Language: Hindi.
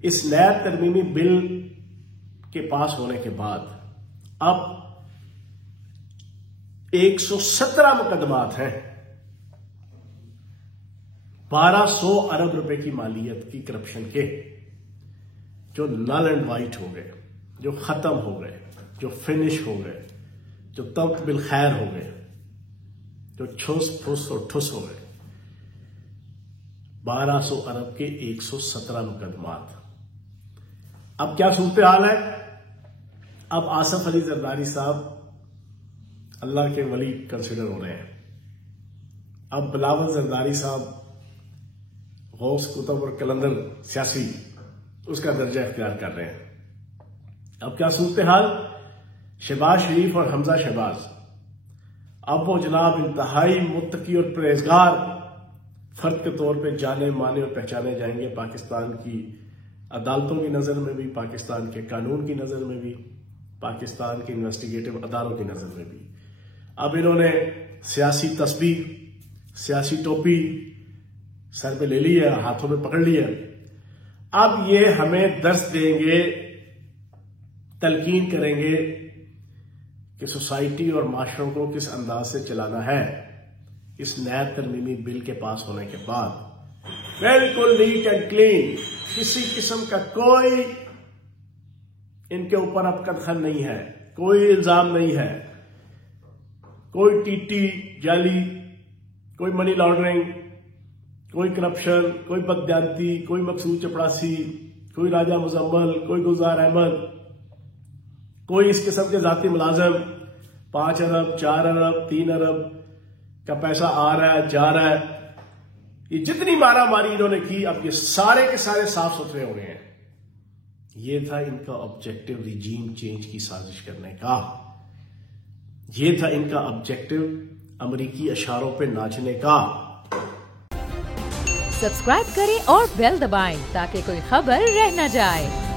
इस नया तरमीमी बिल के पास होने के बाद अब 117 मुकदमात हैं। 1200 अरब रुपए की मालियत की करप्शन के, जो नल एंड वाइट हो गए, जो खत्म हो गए, जो फिनिश हो गए, जो तब बिल खैर हो गए, जो ठुस फुस और ठुस हो गए। 1200 अरब के 117 मुकदमात। अब क्या सूरत हाल है? अब आसिफ अली जरदारी साहब अल्लाह के वली कंसिडर हो रहे हैं। अब बिलावल जरदारी साहब गौस कुतुब और कलंदर सियासी उसका दर्जा इख्तियार कर रहे हैं। अब क्या सूरत हाल? शहबाज शरीफ और हमजा शहबाज, अब वो जनाब इंतहाई मुत्तकी और परहेजगार फर्द के तौर पे जाने माने और पहचाने जाएंगे, पाकिस्तान की अदालतों की नजर में भी, पाकिस्तान के कानून की नजर में भी, पाकिस्तान के इन्वेस्टिगेटिव अदारों की नजर में भी। अब इन्होंने सियासी तस्बीह, सियासी टोपी सर पे ले ली है, हाथों में पकड़ लिया। अब ये हमें दर्स देंगे, तलकीन करेंगे कि सोसाइटी और माशरों को किस अंदाज से चलाना है। इस नया तरमीमी बिल के पास होने के बाद बिल्कुल नीट एंड क्लीन, किसी किस्म का कोई इनके ऊपर अब कदखन नहीं है, कोई इल्जाम नहीं है, कोई टीटी जाली, कोई मनी लॉन्ड्रिंग, कोई करप्शन, कोई बदयांती, कोई मकसूद चपड़ासी, कोई राजा मुजम्मल, कोई गुलजार अहमद, कोई इस किस्म के जाती मुलाजम 5 अरब 4 अरब 3 अरब का पैसा आ रहा है, जा रहा है। ये जितनी मारा मारी इन्होंने की, अब ये सारे के सारे साफ सुथरे हो गए हैं। ये था इनका ऑब्जेक्टिव, रिजीम चेंज की साजिश करने का। ये था इनका ऑब्जेक्टिव, अमेरिकी इशारों पे नाचने का। सब्सक्राइब करें और बेल दबाएं ताकि कोई खबर रह न जाए।